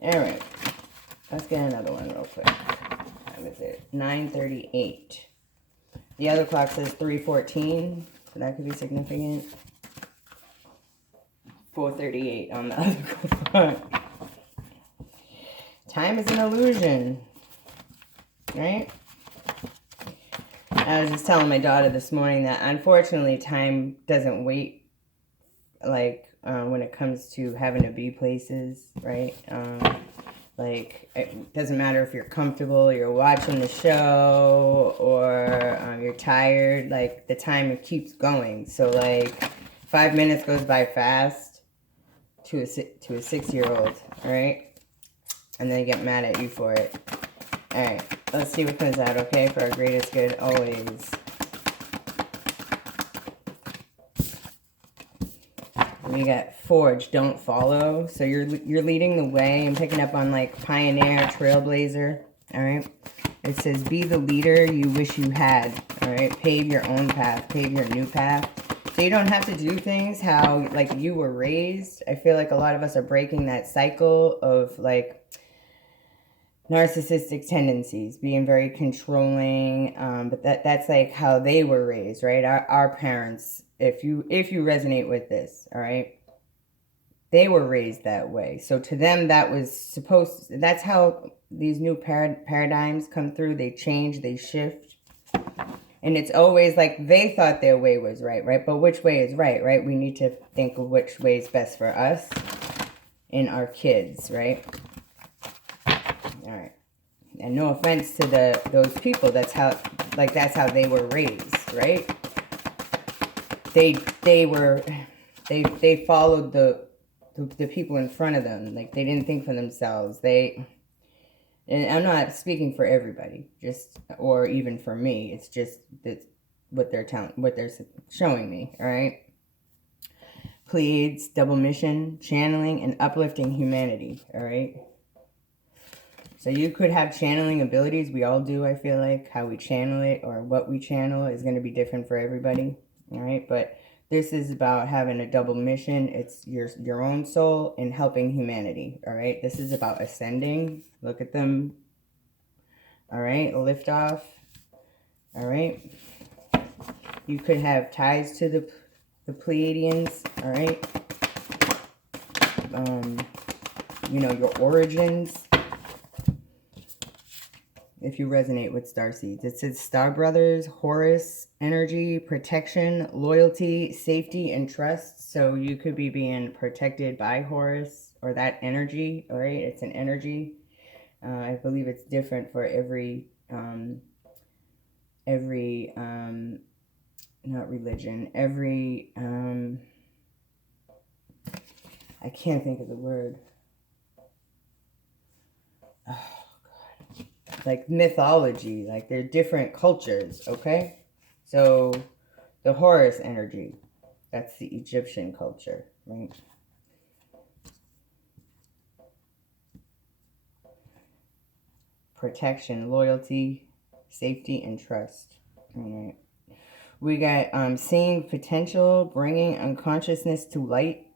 All right. Let's get another one real quick. What is it? 9:38. The other clock says 3:14, so that could be significant. 4:38 on the other clock. Time is an illusion, right? I was just telling my daughter this morning that unfortunately time doesn't wait, like when it comes to having to be places, right? Like, it doesn't matter if you're comfortable, you're watching the show, or you're tired, like, the time keeps going. So, like, 5 minutes goes by fast to a 6-year-old, all right? And they get mad at you for it. All right, let's see what comes out, okay? For our greatest good, always. We got forge, don't follow. So you're leading the way and picking up on like pioneer, trailblazer. All right. It says be the leader you wish you had. All right. Pave your own path. Pave your new path. So you don't have to do things how like you were raised. I feel like a lot of us are breaking that cycle of like narcissistic tendencies, being very controlling. But that's like how they were raised, right? Our parents. If you resonate with this, all right, they were raised that way. So to them, that was that's how these new paradigms come through. They change, they shift. And it's always like they thought their way was right, right? But which way is right, right? We need to think of which way is best for us and our kids, right? All right. And no offense to those people, that's how they were raised, right? They followed the people in front of them. Like, they didn't think for themselves. And I'm not speaking for everybody, or even for me. It's just what they're showing me. All right. Pleiades, double mission, channeling, and uplifting humanity. All right. So you could have channeling abilities. We all do. I feel like how we channel it or what we channel is going to be different for everybody. All right. But this is about having a double mission. It's your own soul and helping humanity. All right. This is about ascending. Look at them. All right. Lift off. All right. You could have ties to the Pleiadians. All right. Your origins. If you resonate with Starseeds. It says Star Brothers, Horus, energy, protection, loyalty, safety, and trust. So you could be being protected by Horus or that energy, all right? It's an energy. I believe it's different for every not religion, every, I can't think of the word. Like mythology, like they're different cultures, okay? So the Horus energy, that's the Egyptian culture, right? Protection, loyalty, safety, and trust. All right. We got seeing potential, bringing unconsciousness to light.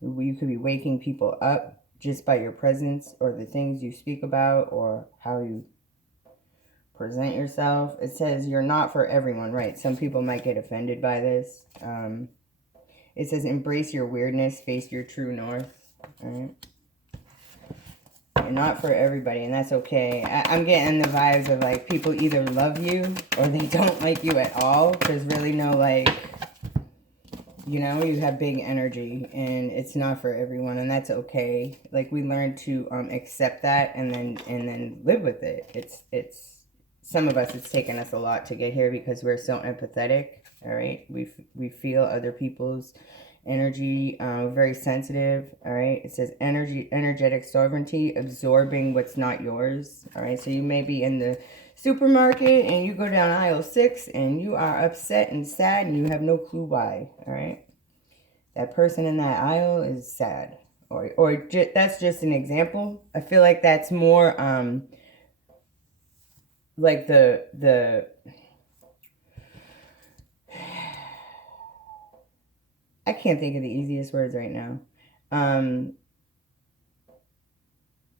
You could be waking people up just by your presence or the things you speak about or how you present yourself. It says you're not for everyone, right? Some people might get offended by this. It says embrace your weirdness, face your true north. All right. You're not for everybody, and that's okay. I'm getting the vibes of like people either love you or they don't like you at all. There's really no like, you have big energy and it's not for everyone, and that's okay. Like, we learn to accept that and then live with it. It's some of us, it's taken us a lot to get here because we're so empathetic. All right, we feel other people's energy, very sensitive. All right, it says energetic sovereignty, absorbing what's not yours. All right, so you may be in the supermarket and you go down aisle 6 and you are upset and sad and you have no clue why. All right, that person in that aisle is sad, or that's just an example. I feel like that's more like the I can't think of the easiest words right now.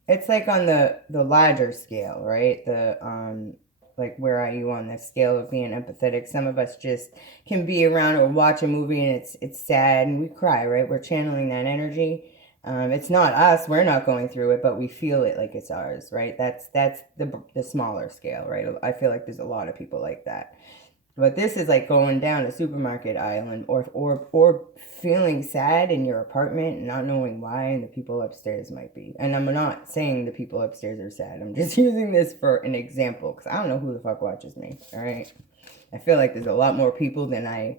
it's like on the larger scale, right? Like, where are you on the scale of being empathetic? Some of us just can be around or watch a movie and it's sad and we cry, right? We're channeling that energy. It's not us, we're not going through it, but we feel it like it's ours, right? That's the smaller scale, right? I feel like there's a lot of people like that. But this is like going down a supermarket aisle and or feeling sad in your apartment and not knowing why, and the people upstairs might be. And I'm not saying the people upstairs are sad. I'm just using this for an example because I don't know who the fuck watches me. All right, I feel like there's a lot more people than I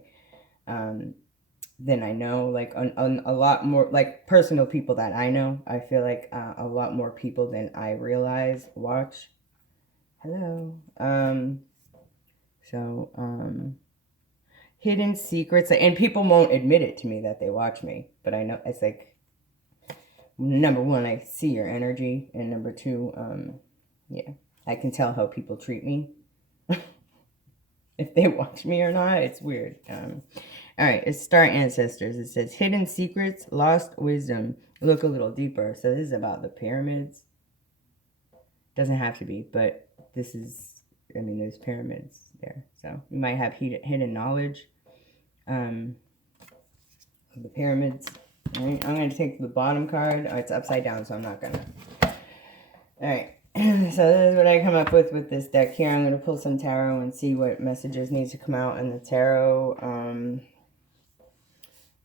know. Like on a lot more like personal people that I know. I feel like a lot more people than I realize watch. Hello. So, hidden secrets, and people won't admit it to me that they watch me, but I know it's like, number one, I see your energy, and number two, yeah, I can tell how people treat me. If they watch me or not, it's weird. All right, it's Star Ancestors. It says hidden secrets, lost wisdom. Look a little deeper. So this is about the pyramids. Doesn't have to be, but this is, I mean, there's pyramids there. So you might have hidden knowledge of the pyramids. All right, I'm going to take the bottom card. Oh, it's upside down, so I'm not going to. All right, so this is what I come up with this deck here. I'm going to pull some tarot and see what messages need to come out in the tarot.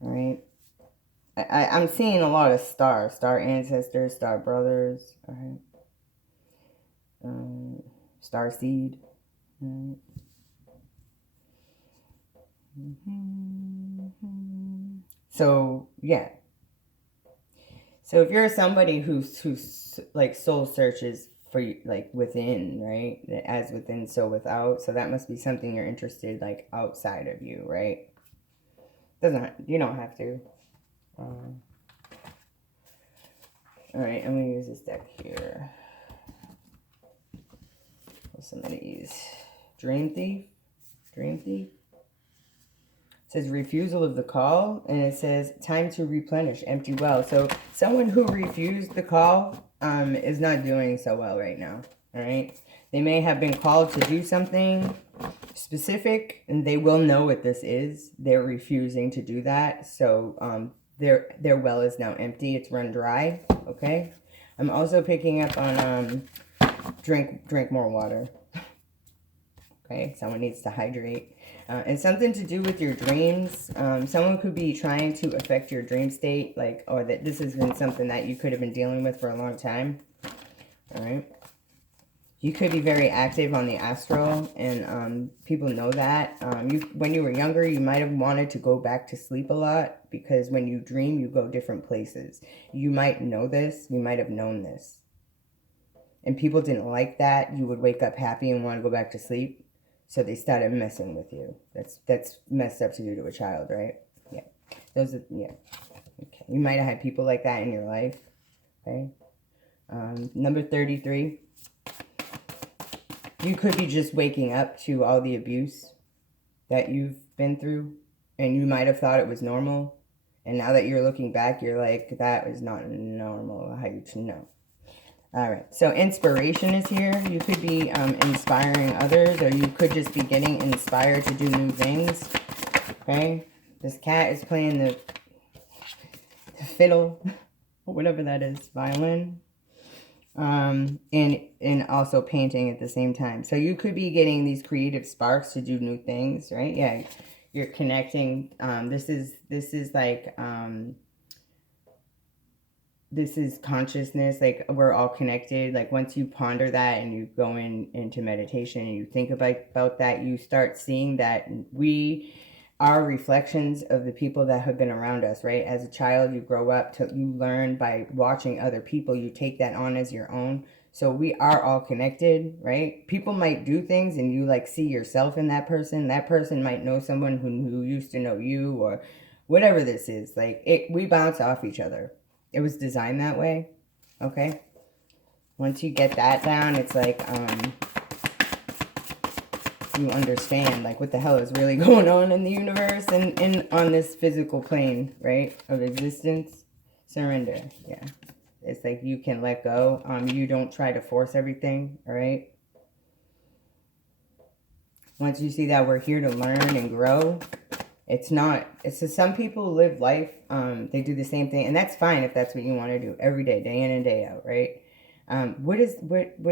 All right. I'm seeing a lot of star ancestors, star brothers. All right. Starseed. Right. So yeah. So if you're somebody who's like soul searches for like within, right? As within, so without. So that must be something you're interested like outside of you, right? You don't have to. All right, I'm gonna use this deck here. Some of these. Dream Thief. It says refusal of the call, and it says time to replenish, empty well. So someone who refused the call is not doing so well right now. All right, they may have been called to do something specific, and they will know what this is. They're refusing to do that, so their well is now empty. It's run dry. Okay, I'm also picking up on drink more water. Okay, someone needs to hydrate. And something to do with your dreams. Someone could be trying to affect your dream state, like, or that this has been something that you could have been dealing with for a long time. All right. You could be very active on the astral, and people know that. When you were younger, you might have wanted to go back to sleep a lot, because when you dream, you go different places. You might know this. You might have known this. And people didn't like that. You would wake up happy and want to go back to sleep. So they started messing with you. That's messed up to do to a child, right? Yeah. Yeah. Okay. You might have had people like that in your life. Okay. Number 33. You could be just waking up to all the abuse that you've been through. And you might have thought it was normal. And now that you're looking back, you're like, that was not normal. How you know? All right, so inspiration is here. You could be inspiring others, or you could just be getting inspired to do new things. Okay, this cat is playing the fiddle, or whatever that is, violin, and also painting at the same time. So you could be getting these creative sparks to do new things, right? Yeah, you're connecting. This is like this is consciousness. Like, we're all connected. Like, once you ponder that and you go into meditation and you think about that, you start seeing that we are reflections of the people that have been around us, right? As a child, you grow up, you learn by watching other people. You take that on as your own. So we are all connected, right? People might do things and you like see yourself in that person. That person might know someone who used to know you, or whatever this is. Like, we bounce off each other. It was designed that way. Okay. Once you get that down, it's like, you understand like what the hell is really going on in the universe and on this physical plane, right, of existence. Surrender. Yeah. It's like you can let go. You don't try to force everything, all right? Once you see that we're here to learn and grow, it's just some people live life, they do the same thing, and that's fine if that's what you want to do every day, day in and day out, right? Where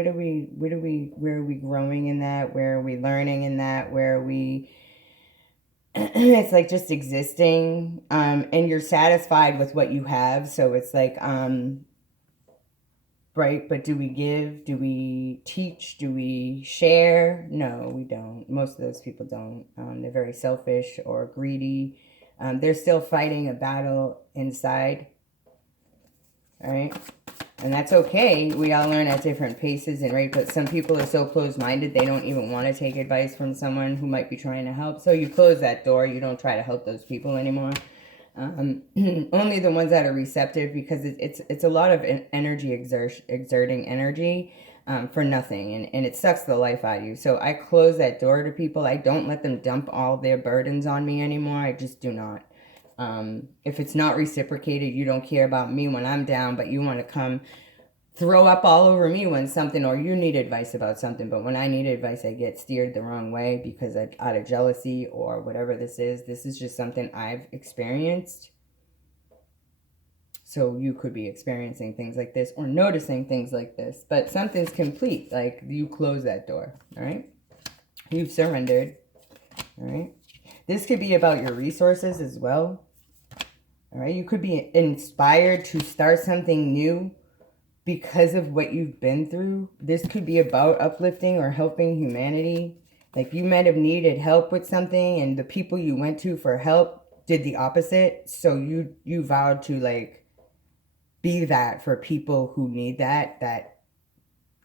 are we growing in that? Where are we learning in that? Where are we, it's like just existing, and you're satisfied with what you have, so it's like, right, but do we give? Do we teach? Do we share? No, we don't. Most of those people don't. They're very selfish or greedy. They're still fighting a battle inside, all right? And that's okay. We all learn at different paces, and right, but some people are so closed-minded, they don't even want to take advice from someone who might be trying to help. So you close that door. You don't try to help those people anymore. Only the ones that are receptive, because it's a lot of energy exerting energy for nothing, and it sucks the life out of you. So I close that door to people. I don't let them dump all their burdens on me anymore. I just do not. If it's not reciprocated, you don't care about me when I'm down, but you want to come throw up all over me when something, or you need advice about something, but when I need advice, I get steered the wrong way because out of jealousy or whatever this is just something I've experienced. So you could be experiencing things like this or noticing things like this, but something's complete. Like, you close that door, all right? You've surrendered, all right? This could be about your resources as well, all right? You could be inspired to start something new because of what you've been through. This could be about uplifting or helping humanity. Like, you might have needed help with something, and the people you went to for help did the opposite. So you vowed to, like, be that for people who need that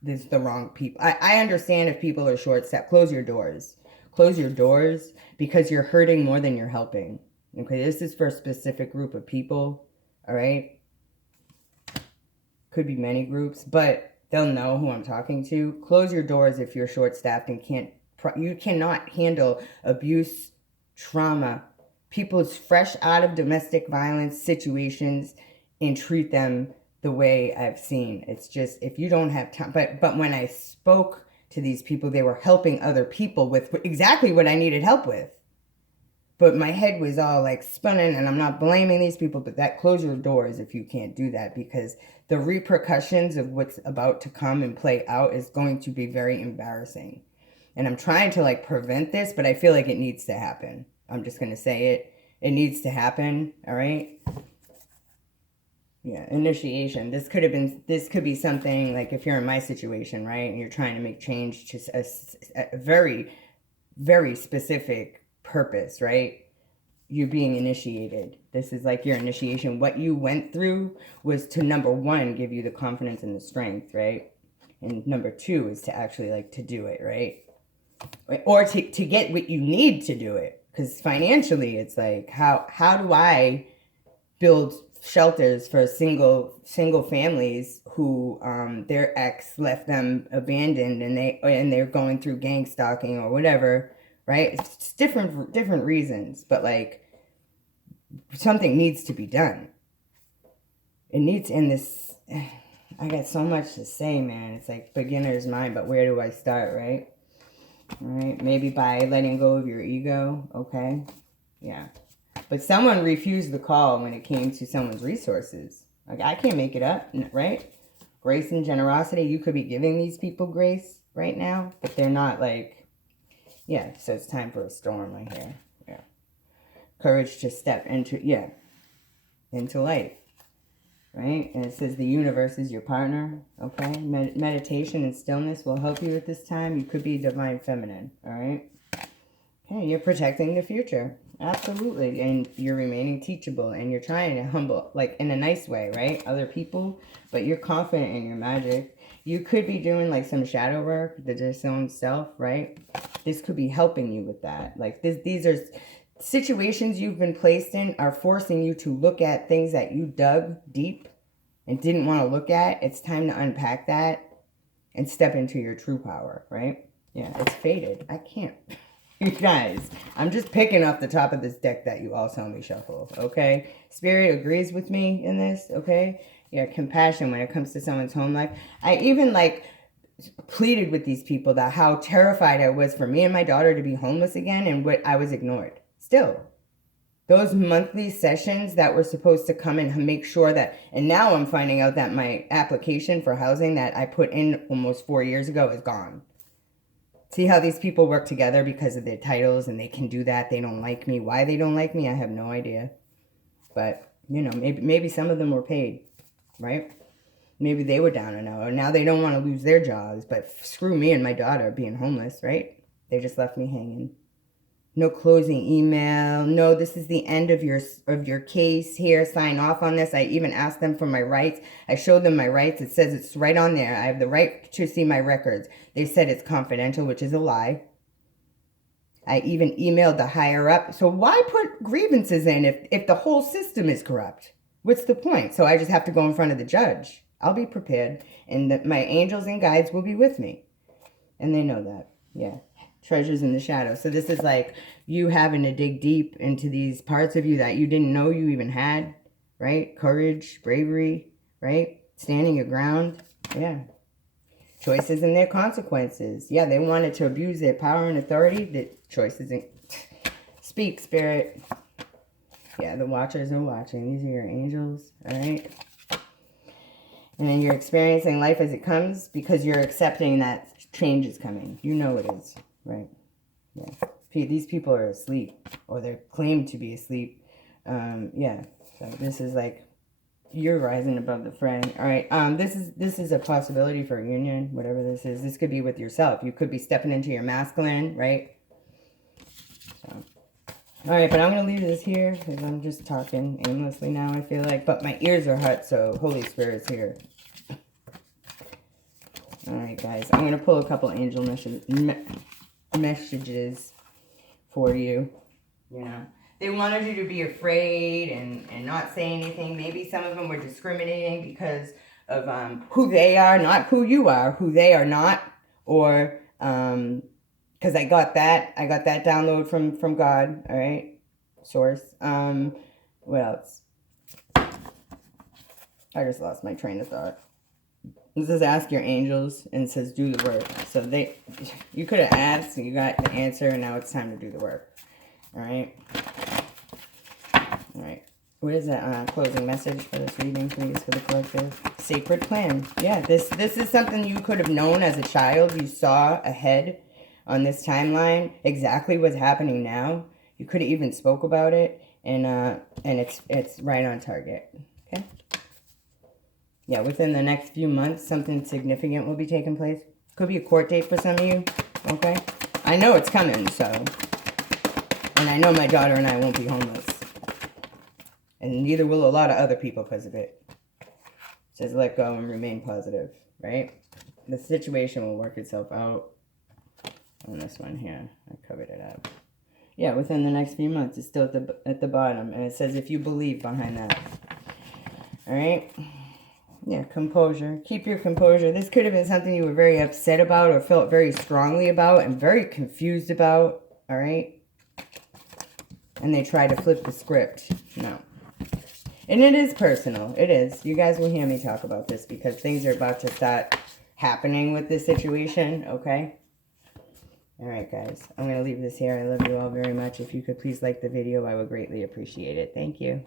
this is the wrong people. I understand if people are short-stepped. Close your doors. Close your doors, because you're hurting more than you're helping. Okay, this is for a specific group of people, all right? Could be many groups, but they'll know who I'm talking to. Close your doors if you're short-staffed and you cannot handle abuse, trauma, people's fresh out of domestic violence situations, and treat them the way I've seen. It's just, if you don't have time, but when I spoke to these people, they were helping other people with exactly what I needed help with. But my head was all like spinning, and I'm not blaming these people, but that, close your doors if you can't do that, because the repercussions of what's about to come and play out is going to be very embarrassing. And I'm trying to, like, prevent this, but I feel like it needs to happen. I'm just going to say it. It needs to happen, all right? Yeah, initiation. This could be something like, if you're in my situation, right, and you're trying to make change to a very, very specific purpose, right? You're being initiated. This is like your initiation. What you went through was to, number one, give you the confidence and the strength, right? And number two is to actually, like, to do it, right? Or to get what you need to do it. Because financially, it's like, how do I build shelters for single families who their ex left them abandoned, and they're going through gang stalking or whatever, right? It's different reasons, but, like, something needs to be done. It needs, in this, I got so much to say, man. It's like beginner's mind, but where do I start, right? All right, maybe by letting go of your ego, okay? Yeah. But someone refused the call when it came to someone's resources. Like, I can't make it up, right? Grace and generosity, you could be giving these people grace right now, but they're not, like, yeah, so it's time for a storm right here. Yeah. Courage to step into light, right? And it says the universe is your partner, okay? Meditation and stillness will help you at this time. You could be divine feminine, all right? Okay, you're protecting the future. Absolutely. And you're remaining teachable, and you're trying to humble, like, in a nice way, right? Other people, but you're confident in your magic. You could be doing, like, some shadow work, the own self, right? This could be helping you with that. Like, these are situations you've been placed in are forcing you to look at things that you dug deep and didn't want to look at. It's time to unpack that and step into your true power, right? Yeah, it's faded. I can't. You guys, I'm just picking off the top of this deck that you all saw me shuffle, okay? Spirit agrees with me in this, okay? Yeah, compassion when it comes to someone's home life. I even, like, pleaded with these people that how terrified I was for me and my daughter to be homeless again, and what I was ignored. Still, those monthly sessions that were supposed to come and make sure that, and now I'm finding out that my application for housing that I put in almost 4 years ago is gone. See how these people work together because of their titles, and they can do that. They don't like me. Why they don't like me, I have no idea. But, you know, maybe some of them were paid, right? Maybe they were down and out, or now they don't want to lose their jobs, but screw me and my daughter being homeless, right? They just left me hanging. No closing email. No, this is the end of your case here. Sign off on this. I even asked them for my rights. I showed them my rights. It says it's right on there. I have the right to see my records. They said it's confidential, which is a lie. I even emailed the higher up. So why put grievances in if the whole system is corrupt? What's the point? So I just have to go in front of the judge. I'll be prepared, and my angels and guides will be with me. And they know that. Yeah. Treasures in the shadow. So this is like you having to dig deep into these parts of you that you didn't know you even had, right? Courage, bravery, right? Standing your ground. Yeah. Choices and their consequences. Yeah, they wanted to abuse their power and authority. The choices and speak, spirit. Yeah, the watchers are watching. These are your angels, all right? And then you're experiencing life as it comes because you're accepting that change is coming. You know it is. Right. Yeah. These people are asleep, or they're claimed to be asleep. Yeah. So this is like you're rising above the fray. All right. This is a possibility for a union, whatever this is. This could be with yourself. You could be stepping into your masculine, right? So, all right, but I'm gonna leave this here because I'm just talking aimlessly now. I feel like, but my ears are hot, so Holy Spirit's here. All right, guys. I'm gonna pull a couple angel messages for you. You know, they wanted you to be afraid and not say anything. Maybe some of them were discriminating because of who they are, not who you are, who they are not, or because I got that download from God. All right, source. What else? I just lost my train of thought. This is ask your angels, and it says do the work. So you could have asked, you got the answer, and now it's time to do the work. All right. All right. What is that closing message for this reading, please, for the collective? Sacred plan. Yeah, this is something you could have known as a child. You saw ahead on this timeline exactly what's happening now. You could have even spoke about it, and it's right on target. Okay. Yeah, within the next few months, something significant will be taking place. Could be a court date for some of you, okay? I know it's coming, so. And I know my daughter and I won't be homeless. And neither will a lot of other people because of it. It says let go and remain positive, right? The situation will work itself out. On this one here, I covered it up. Yeah, within the next few months. It's still at the bottom. And it says if you believe behind that. All right? Yeah, composure. Keep your composure. This could have been something you were very upset about or felt very strongly about and very confused about. All right? And they try to flip the script. No. And it is personal. It is. You guys will hear me talk about this because things are about to start happening with this situation. Okay? All right, guys. I'm going to leave this here. I love you all very much. If you could please like the video, I would greatly appreciate it. Thank you.